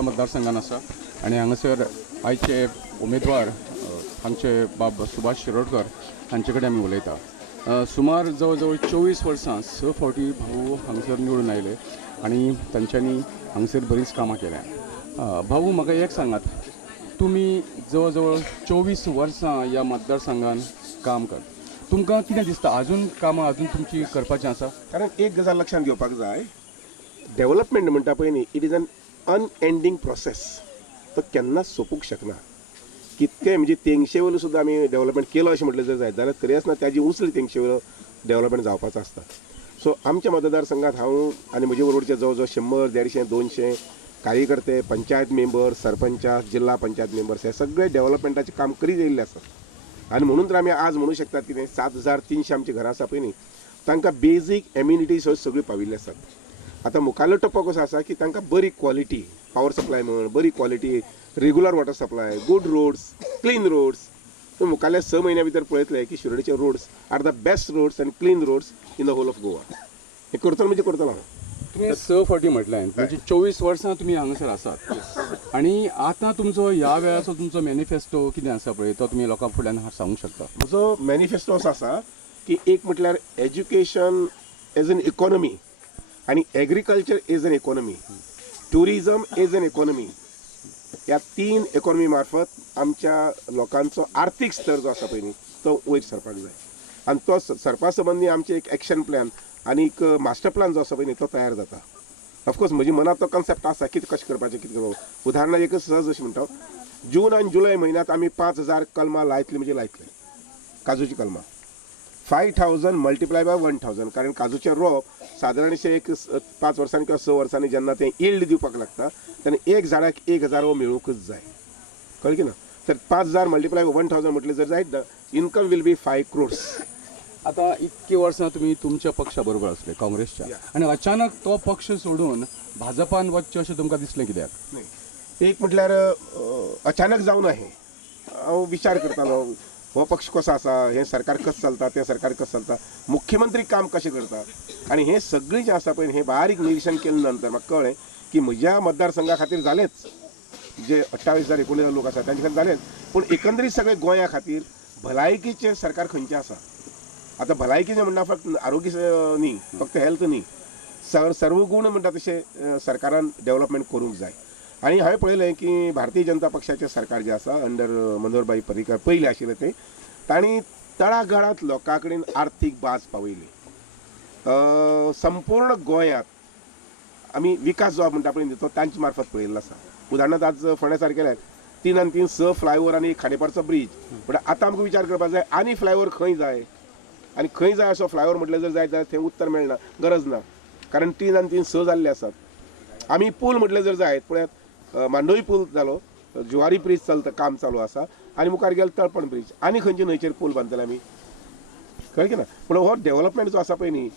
मतदारसंघान आसा आनी हांगासर आयचे उमेदवार हांगचे बाब सुभाष शिरोडकर हांचे कडेन आमी उलयता। सुमार जवळ जवळ 24 वर्सां 6 फावटी भाऊ हांगसर निवडून आयले आनी तांच्यांनी हांगसर बरीच कामां केल्या। भाऊ म्हाका एक सांगात, तुमी जवळ जवळ 24 वर्सां ह्या मतदारसंघान काम करता, तुमकां कितें दिसता अजून कामां अजून तुमची करपाचें आसा? कारण एक गजाल लक्षात घेवपाक जाय, डेव्हलपमेंट म्हणटा पळय न्ही, it is an unending process. तो केन्नाच सोंपूंक शकना। कितके म्हणजे 300 वेलो सुद्दां आमी डेव्हलपमेंट केलो अशें म्हटलें जर जायत जाल्यार खरी आसना त्याची उंचली 300 वेलो डेव्हलपमेंट जावपाचो आसता। सो आमच्या मतदारसंघात हांव आनी म्हजे बरोबरचे जवळ जवळ 100, 150, 200 कार्यकर्ते, पंचायत मेंबर, सरपंच, जिल्हा पंचायत मेंबर्स हे सगळे डेव्हलपमेंटाचे काम करीत येयल्ले आसात। आनी म्हणून तर आमी आज म्हणू शकतात की 7300 आमची घरां आसा पळय न्ही, तांकां बेजीक एम्युनिटीज ह्यो सगळ्यो पाविल्ल्यो आसात। आता मुखाल्लो टप्पो कसो आसा की तांकां बरी क्वॉलिटी पावर सप्लाय म्हण, बरी quality regular water supply, good roads, clean roads. तुम्ही मुखाल्ल्या 6 म्हयन्या भितर पळयतले की शिरोडेचे roads are the best roads and clean roads in the whole of Goa. हे करतलो म्हणजे करतलो हांव। तुम्ही 6 फावटी म्हटलें म्हणजे 24 वर्सां तुम्ही हांगासर आसात आनी आतां तुमचो ह्या वेळाचो तुमचो मॅनिफेस्टो कितें आसा पळय तो तुमी लोकां फुड्यान सांगूंक शकता? म्हजो मॅनिफेस्टो असो आसा की एक म्हटल्यार एज्युकेशन एज एन इकॉनॉमी आणि agriculture as an economy, tourism as an economy, या 3 इकॉनॉमी मार्फत आमच्या लोकांचो आर्थीक स्तर जो आसा पळय न्ही तो वयर सरपाक जाय। आनी तो सरपा संबंधी आमचे एक एक्शन प्लॅन आनी एक मास्टर प्लॅन जो आसा पळय न्ही तो तयार जाता। ऑफकोर्स म्हजी मनात तो कन्सेप्ट आसा कितें कशें करपाचें कितें करप। उदाहरणाक एक सहज अशें म्हणटा, जून आनी जुलय म्हयन्यांत आमी 5000 कलमां लायतले म्हणजे लायतले काजूची कलमां। 5000 मल्टिप्लाय बाय 1000, कारण काजूचें रोप सादारणशें एक 5 वर्सांनी किंवा 6 वर्सांनी जेन्ना तें इल्ड दिवपाक लागता तेन्ना एक झाडाक 1000 मेळूंकच जाय, कळ्ळें की ना। तर 5000 मल्टिप्लाय बाय 1000 म्हटलें जर जायत इनकम विल बी 5 crores। आता इतकी वर्सां तुम्ही तुमच्या पक्षा बरोबर असले काँग्रेसच्या आणि अचानक तो पक्ष सोडून भाजपान वचचें अशें तुमकां दिसलें कित्याक? नाही, एक म्हटल्यार अचानक जावन आहे। हांव विचार करतालो हो पक्ष कसो आसा, हे सरकार कसं चलता, ते सरकार कसं चलता, मुख्यमंत्री काम कशें करता, आनी हे सगळें जें आसा पळय हे बारीक निरीक्षण केले नंतर म्हाका कळ्ळें की म्हज्या मतदारसंघा खातीर जालेंच, जे 28,000 19,000 लोक आसा तांचे खातीर जालेंच, पूण एकंदरीत सगळे गोंया खातीर भलायकीचें सरकार खंयचें आसा? आता भलायकी जें म्हणटा फक्त आरोग्य न्ही, फक्त हेल्थ न्ही, सर्व गुण म्हणटा तशें सरकारान डेव्हलपमेंट करूंक जाय। आणि हांवें पळयलें की भारतीय जनता पक्षाचें सरकार जें आसा अंडर मनोहरभाई पर्रीकर पयलीं आशिल्लें तें, तांणी तळागाळांत लोकां कडेन आर्थीक बाज पावयली। संपूर्ण गोंयांत आमी विकास जो म्हणटा पळय तो तांचे मार्फत पळयल्लो आसा। उदाहरणार्थ आज फोंड्या सारकेल्याक 3 आनी 3 6 फ्लायओव्हर आनी खांडेपारचो ब्रीज, पण आतां आमकां विचार करपाक जाय आनी फ्लायओव्हर खंय जाय आनी खंय जाय असो फ्लायओव्हर म्हटलें जर जायत जाल्यार थंय उत्तर मेळना, गरज ना, कारण 3 आनी 3 6 जाल्ले आसात। आमी पूल म्हटलें जर जायत पळयात, मांडोळी पूल जालो, जुवारी ब्रीज चलता, काम चालू आसा, आनी मुखार गेलो तळपण ब्रीज, आनी खंयचे न्हंयचेर पूल बांदतले आमी, कळ्ळें की ना। पूण हो डेव्हलपमेंट जो आसा पळय न्ही,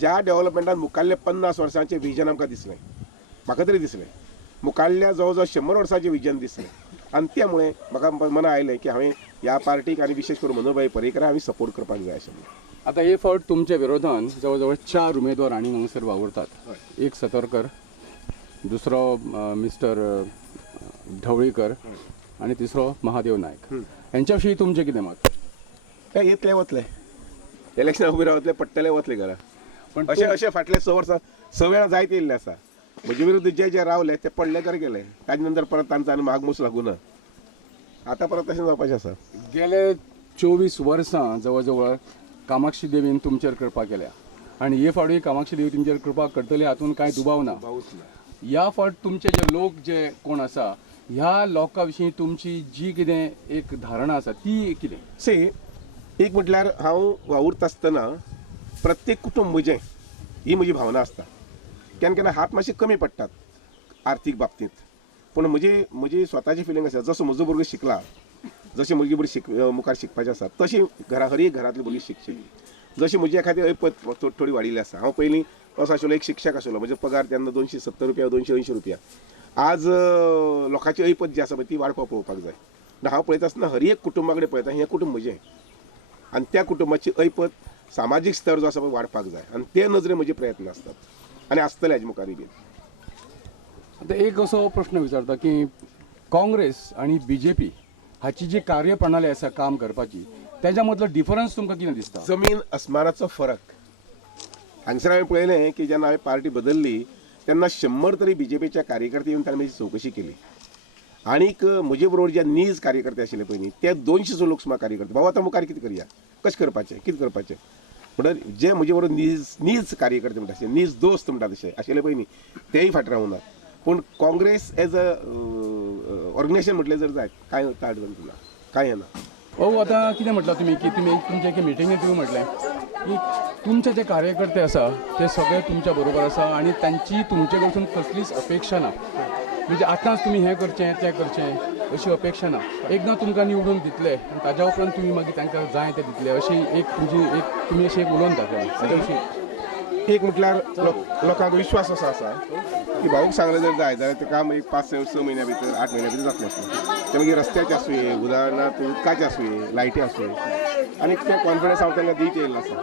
ज्या डेव्हलपमेंटान मुखाल्ले 50 वर्सांचें विजन आमकां दिसलें, म्हाका तरी दिसलें, मुखाल्ल्या जवळ जवळ 100 वर्सांचें विजन दिसलें, आनी त्या मुळे म्हाका मना आयलें की हांवें ह्या पार्टीक आनी विशेश करून मनोहरभाई पर्रीकराक हांवें सपोर्ट करपाक जाय अशें। आता हे फावट तुमच्या विरोधान जवळ जवळ 4 उमेदवार आनी हांगासर वावुरतात। एक सतरकर, दुसरो मिस्टर ढवळीकर आणि तिसरो महादेव नायक। यांच्या विशीं तुमचें कितें मत? काय येतले वतले, इलेक्शन उबे रावतले पडटले वतले घरा, पण अशें फाटले 6 वर्सां 6 वेळा जायत येयल्ले आसा। म्हजे विरुद्ध जे रावले ते पडले कर गेले, ताजे नंतर परत तांचा आनी मागमूस लागू ना, आतां परत तशें जावपाचें आसा। गेले 24 वर्सां जवळ जवळ कामाक्षी देवीन तुमचेर कृपा केल्या आणि हे फावटी कामाक्षी देवी तुमचेर कृपा करतली हातून कांय दुबाव ना। ह्या फावट तुमचे जे लोक जे कोण आसा ह्या लोकां विशीं तुमची जी कितें एक धारणा आसा ती कितें? से एक म्हटल्यार हांव वावुरता आसतना प्रत्येक कुटुंब म्हजें ही म्हजी भावना आसता। केन्ना केन्ना हात मातशे कमी पडटात आर्थीक बाबतींत, पूण म्हजी स्वताची फिलींग आसा, जसो म्हजो भुरगो शिकला, जशें म्हजी भुरगीं मुखार शिकपाचें आसा तशी हर एक घरांतली भुरगीं शिकची, जशी म्हजी एखादी ऐपत थोडी वाडिल्ली आसा। हांव पयलीं असो आशिल्लो एक शिक्षक आशिल्लो, म्हजो पगार तेन्ना 270 रुपया 280 रुपया। आज लोकांची ऐपत जी आसा पळय ती वाडपाक पळोवपाक जाय। हांव पळयता आसतना हर एक कुटुंबा कडेन पळयता हें कुटुंब म्हजें, आनी त्या कुटुंबाची ऐपत सामाजीक स्तर जो आसा पळय वाडपाक जाय, आनी ते नजरे म्हजे प्रयत्न आसतात आनी आसतले हाजे मुखारय बी। आता एक असो प्रश्न विचारता की काँग्रेस आणि BJP हाची जी कार्यप्रणाली आसा काम करपाची त्याच्या मदलो डिफरन्स तुमकां कितें दिसता? जमीन अस्मानाचो फरक. हांगसर हांवें पळयलें की जेन्ना हांवें पार्टी बदलली तेन्ना 100 तरी BJPच्या कार्यकर्ते येवन तांणी म्हजी चवकशी केली. आनीक म्हजे बरोबर जे नीज कार्यकर्ते आशिल्ले पयलीं ते 200 लोकसभा कार्यकर्ते बाबा आतां मुखार कितें करया, कशें करपाचें, कितें करपाचें म्हणल्यार जे म्हजे बरोबर नीज कार्यकर्ते म्हणटा तशे नीज दोस्त म्हणटा तशे आशिल्ले पयलीं तेय फाटीं रावनात. पूण काँग्रेस एज अ ऑर्गनायझेशन म्हटलें जर जायत कांय ताट ना, कांय येना. हो आता कितें म्हटलां तुमी की तुमच्या एके मिटिंगेंत तुमी म्हटलें की तुमचे जे कार्यकर्ते आसा ते सगळे तुमच्या बरोबर आसा आणि त्यांची तुमचे कडसून कसलीच अपेक्षा ना. म्हणजे आतांच तुम्ही हे करचें तें करचें अशी अपेक्षा ना. एकदां तुमकां निवडून दितले आनी ताज्या उपरांत तुमी मागीर तांकां जाय ते दितले अशी तुमी अशी एक उलोवन दाखयली ताज्या विशीं. एक म्हटल्यार लोकांक विश्वास असो आसा की भाऊक सांगलें जर जाय जाल्यार तें काम एक 5-6 म्हयन्या भितर 8 म्हयन्या भितर जातलें आसलें. ते मागीर रस्त्याचे आसूं उदाहरणार्थ उदकाचे आसूं लायटी आसूं आनी ते कॉन्फिडन्स हांव तांकां दीत येयल्लो आसा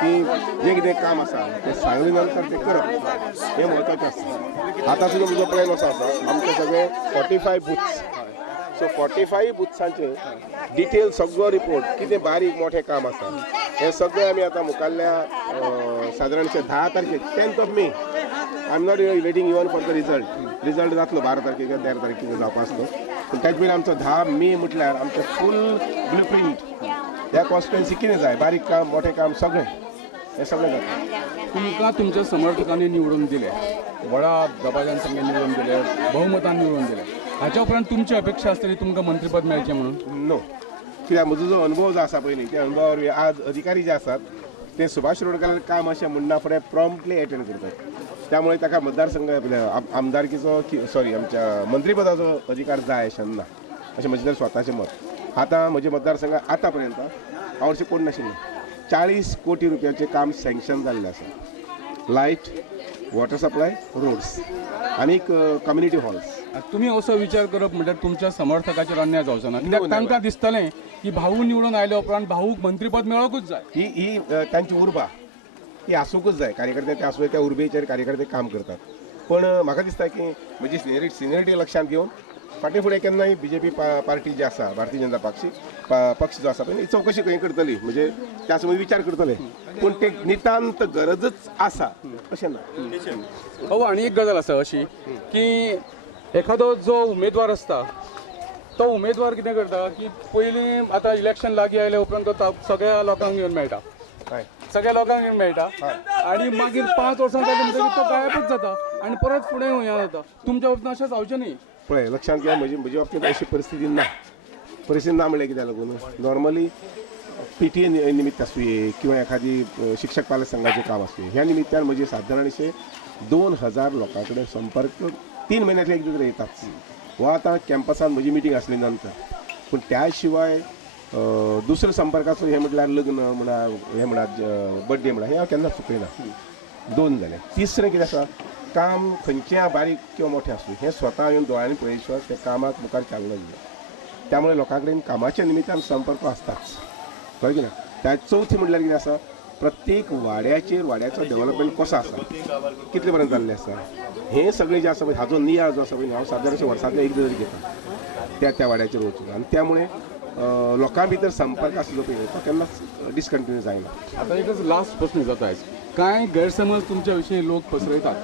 की जें कितें काम आसा तें सांगले नंतर तें करप हें म्हत्वाचें आसता. आतां सुद्दां म्हजो प्लॅन असो आसा आमचे सगळे 45 बुथ्स. सो 45 बुथ्सांचे डिटेल सगळो रिपोर्ट कितें बारीक मोठें काम आसा हें सगळें आमी आतां मुखाल्ल्या सादारणशे 10 तारखेक 10th of May. I am not waiting even for the result जातलो 12 तारखेक 13 तारखेक जावपा आसलो. पूण ताचे पयलीं आमचो 10 मे म्हटल्यार आमचें फूल ब्लू प्रिंट ह्या कॉन्स्टिट्युएन्सी कितें जाय बारीक काम मोठें काम सगळें हें सगळें जाता. तुमकां तुमच्या समर्थकांनी निवडून दिले, व्हडा दबाज्यान तांकां निवडून दिले, बहुमतान निवडून दिले. हाच्या उपरांत तुमची अपेक्षा आसतली तुमकां मंत्रीपद मेळचें म्हणून? नो. कित्याक म्हजो जो अनुभव जो आसा पयलीं त्या अनुभवा वरवीं आज अधिकारी जे आसात ते सुभाष शिरोडकर काम अशें म्हणना फुडें प्रॉम्प्टली एटेंड करतात. त्यामुळे ताका मतदारसंघ आमदारकीचो आमच्या मंत्रीपदाचो अधिकार जाय अशें ना अशें म्हजें तर स्वताचें मत. आतां म्हजे मतदारसंघात आतां पर्यंत हांव अशें कोण नाशिल्लें 40 कोटी रुपयाचें काम सँक्शन जाल्लें आसा. लायट, वॉटर सप्लाय, रोड्स आनीक कम्युनिटी हॉल्स. तुम्ही असो विचार करप म्हणल्यार तुमच्या समर्थकाचेर अन्याय जावचो ना. कित्याक तांकां दिसतलें की भाऊ निवडून आयल्या उपरांत भाऊक मंत्रीपद मेळोकूच जाय. ही तांची उर्बा ही आसूंकच जाय. कार्यकर्ते ते आसूं त्या उर्बेचेर कार्यकर्ते काम करतात. पण म्हाका दिसता की म्हजी सिनियरिटी लक्षांत घेवन फाटीं फुडें केन्नाय BJP पार्टी जी आसा भारतीय जनता पक्ष जो आसा पळय चवकशी खंय करतली म्हणजे त्या समज विचार करतले. पूण ते नितांत गरजच आसा अशें ना. हो आनी एक गजाल आसा अशी की एखादो जो उमेदवार आसता तो उमेदवार कितें करता की पयलीं आतां इलेक्शन लागीं आयल्या उपरांत तो सगळ्या लोकांक येवन मेळटा, सगळ्या लोकांक येवन मेळटा आनी मागीर 5 वर्सां जाली म्हणटकीर तो गायबच जाता आनी परत फुडें हें जाता. तुमच्या बाबतींत अशें जावचें न्ही. पळय लक्षांत घ्या म्हजे बाबतींत अशी परिस्थिती ना म्हणल्यार कित्याक लागून नॉर्मली PTA निमित्त आसूं किंवा एखादी शिक्षक पालक संघाचें काम आसूं ह्या निमित्तान म्हजे सादारण अशे 2000 लोकां कडेन संपर्क 3 म्हयन्यांतले एकदां तरी येताच. वा आतां कॅम्पसांत म्हजी मिटींग आसली नंतर. पूण त्या शिवाय दुसरो संपर्काचो हें म्हटल्यार लग्न म्हणा हें म्हणा बर्थडे म्हणा हें हांव केन्ना चुकयना. 2 जालें. तिसरें कितें आसा काम खंयचें बारीक किंवा मोठें आसूं हें स्वता येवन दोळ्यांनी पळय शिवाय त्या कामाक मुखार चालना दिना. त्यामुळे लोकां कडेन कामाच्या निमित्तान संपर्क आसताच कळ्ळें की ना. त्या चवथी म्हटल्यार कितें आसा प्रत्येक वाड्याचो डेव्हलपमेंट कसो आसा कितले पर्यंत जाल्लें आसा हें सगळें जें आसा पळय हाजो नियाळ जो आसा पळय हांव सादारण वर्सांतले एकदां तरी घेता त्या वाड्याचेर वचून. आनी त्यामुळे लोकां भितर संपर्क आसलो पळय तो केन्नाच डिसकंटिन्यू जायना. आतां एकच लास्ट प्रश्न जाता आयज. कांय गैरसमज तुमच्या विशीं लोक पसरयतात.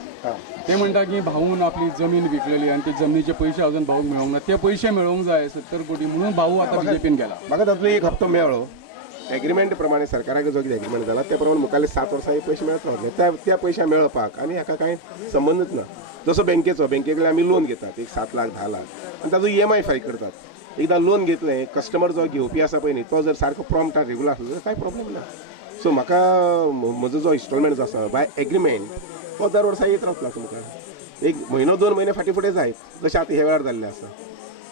ते म्हणटा की भाऊन आपली जमीन विकलेली आनी ते जमनीचे पयशे अजून भाऊक मेळोंक ना. ते पयशे मेळोंक जाय 70 कोटी म्हणून भाऊ आतां BJPन गेला. म्हाका तातूंत एक हप्तो मेळ्ळो. एग्रीमेंट प्रमाणे सरकाराक जो कितें एग्रीमेंट जाला त्या प्रमाणे मुखाल्ले 7 वर्सां पयशे मेळत रावले. त्या पयशे मेळपाक आनी हाका कांय संबंदच ना. जसो बँके कडेन आमी लोन घेतात एक 7 लाख 10 लाख आनी ताजो EMI फारीक करतात. एकदां लोन घेतलें कस्टमर जो घेवपी आसा पळय न्ही तो जर सारको प्रॉम्प्ट आनी रेगुलर आसलो जाल्यार कांय प्रॉब्लेम ना. सो म्हाका म्हजो जो इन्स्टॉलमेंट जो आसा बाय एग्रीमेंट तो दर वर्सा येत रावतलो तुमकां. 1 म्हयनो 2 म्हयने फाटीं फुडें जायत जशें आतां ह्या वेळार जाल्लें आसा.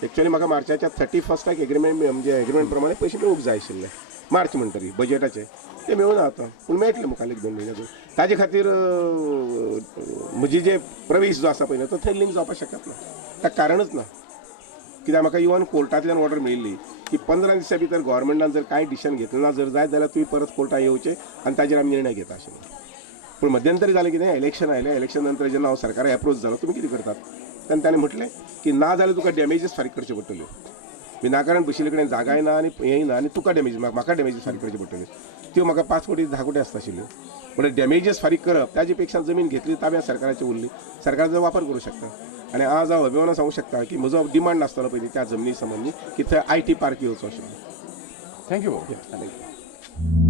एक्चुअली म्हाका मार्चाच्या 31st एग्रीमेंट म्हणजे एग्रीमेंट प्रमाणे पयशे मेळूंक जाय आशिल्ले मार्च म्हणटरी बजेटाचे ते मेळूना आतां. पूण मेळटले मुखाल्ले 2 म्हयन्यान. ताजे खातीर म्हजी जे प्रवेश जो आसा पळय न्ही तो थंय लिंक जावपाक शकत ना. ताका कारणच ना. कित्याक म्हाका इवन कोर्टांतल्यान ऑर्डर मेळिल्ली की 15 दिसां भितर गोव्हर्मेंटान जर कांय डिसिशन घेतलें ना जर जायत जाल्यार तुवें परत कोर्टात येवचें आनी ताजेर आमी निर्णय घेता अशें. पूण मध्यंतरी जालें कितें इलेक्शन आयलें. इलेक्शन नंतर जेन्ना हांव सरकाराक एप्रोच जालो तुमी कितें करतात तेन्ना ताणें म्हटलें की ना जाल्यार तुका डॅमेजीस फारीक करच्यो पडटल्यो. विनाकारण बशिल्ले कडेन जागाय ना आनी हेंय ना आनी तुका डॅमेजीस म्हाका डॅमेजीस फारीक करच्यो पडटल्यो. त्यो म्हाका 5 कोटी 10 कोटी आसता आशिल्ल्यो. म्हणजे डॅमेजीस फारीक करप ताजे पेक्षा जमीन घेतली ताब्यांत सरकाराची उरली, सरकार जो वापर करूं शकता. आनी आज हांव अभिमानान सांगूं शकता की म्हजो डिमांड आसतलो पयलीं त्या जमनी संबंदी की थंय IT पार्क येवचो आशिल्लो. थँक्यू. थँक्यू.